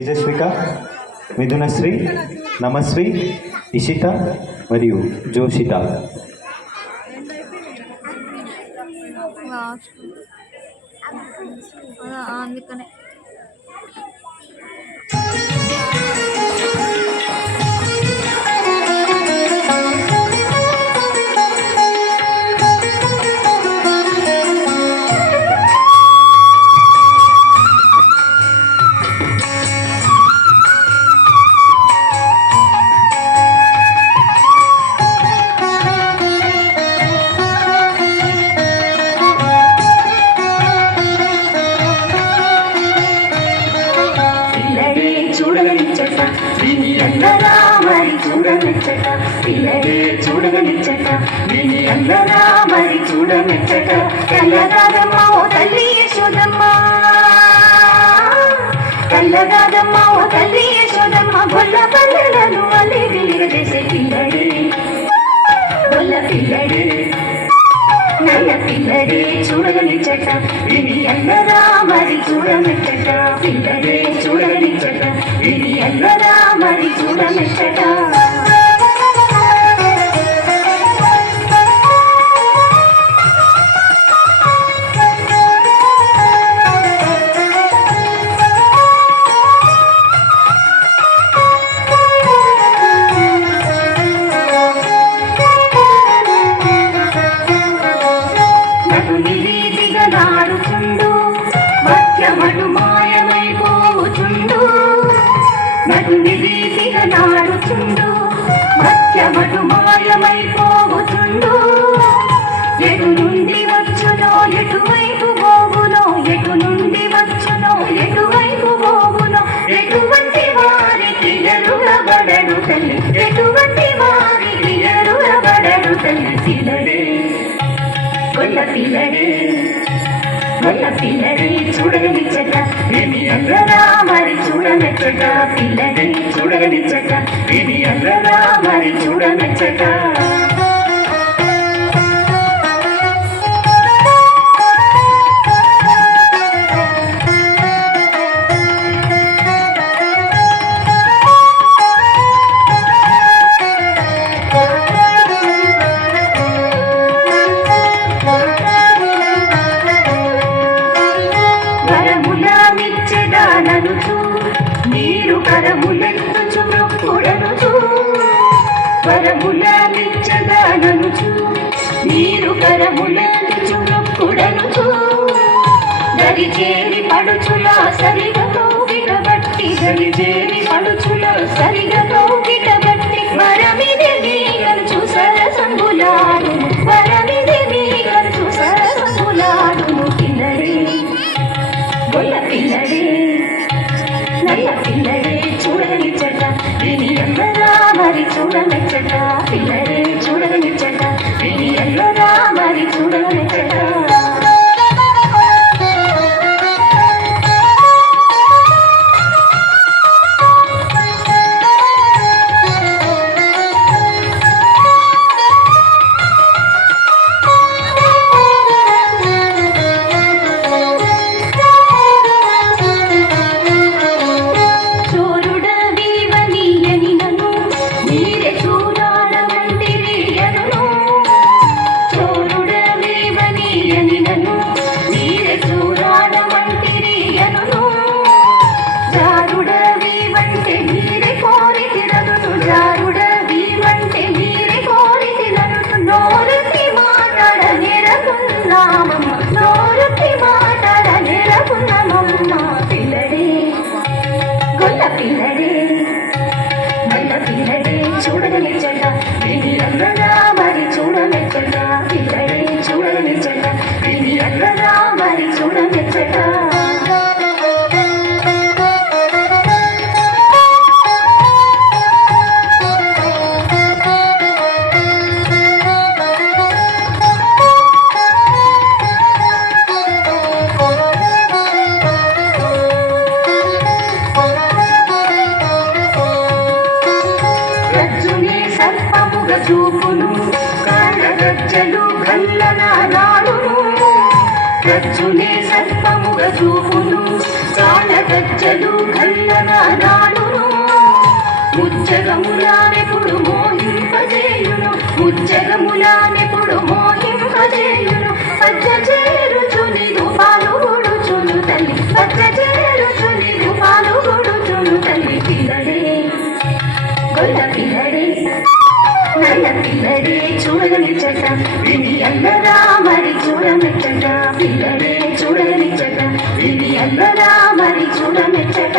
తేజస్విక, మిథునశ్రీ, నమశ్రీ, ఇషిత మరియు జోషిత. అందుకనే చూడగనిచ్చట విని అందరా మరి చూడమెచ్చట పిల్లడే చూడగనిచ్చట విని అందరా మరి చూడమెచ్చట కల్లదాదమ్మ ఓ తల్లి యశోదమ్మ కల్లదాదమ్మ ఓ తల్లి యశోదమ్మ గొల్ల పల్లెలను అల్లి వెలిగజేసే పిల్లడే గొల్ల పిల్లడే నల్ల పిల్లడే చూడగనిచ్చట విని అందరా మరి చూడమెచ్చట పిల్లడే చూడగనిచ్చట విని అందరా మరి చూడమెచ్చట మటు మాయమైపోచుండు నటుని రీతిగా నాడుచుండు మత్యమటు మాయమైపోచుండు ఎటు నుండి వచ్చునో ఎటువైపు పోవునో ఎటు నుండి వచ్చునో ఎటువైపు పోవునో ఎటువంటి వారికి ఎరుగబడడు తల్లి ఎటువంటి వారికి ఎరుగబడడు తల్లి పిల్లడే గొల్ల పిల్లడే గొల్ల పిల్లడే చూడగనిచ్చట విని అందరా మరి చూడమెచ్చట పిల్లడే చూడగనిచ్చట విని అందరా మరి చూడమెచ్చట నీరు కరములెత్తుచు మొక్కుడనుచు వరములనిచ్చదాననుచు నీరు కరములెత్తుచు మొక్కుడనుచు దరిచేరి పడుచులా సరిగతో విడబట్టి దరిచేరి పడుచులా సరిగతో విడబట్టి వరమిది మీగనుచు సరసంబులాడు వరమిది మీగనుచు సరసంబులాడును పిల్లడే గొల్ల పిల్లడే నల్ల పిల్లడే చూడగనిచ్చట విని అందరా మరి చూడమెచ్చట పిల్లడే చూడగనిచ్చట విని అందరా మరి చూడమెచ్చట చూడగనిచ్చట విని అందరా మరి చూడమెచ్చట పిల్లడే చూడగనిచ్చట విని అందరా మరి చూడమెచ్చట చూపును కాళ్ళగజ్జలు గల్లనాడును గజ్జులే సర్పముగ చూపును కాళ్ళగజ్జలు గల్లనా ముచ్చగములానెప్పుడు మోహింపజేయును ముచ్చగములానెప్పుడు మోహింపజేయును పచ్చ చేరుచుని రూపాలు గుడుచును తల్లి పచ్చ చేరుచుని రూపాలు గుడుచును తల్లి పిల్లడే గొల్ల పిల్లడే నల్ల పిల్లడే చూడగనిచ్చట విని అల్లరా మరి చూడమెచ్చట పిల్లడే చూడగనిచ్చట విని అల్లరా మరి చూడమెచ్చట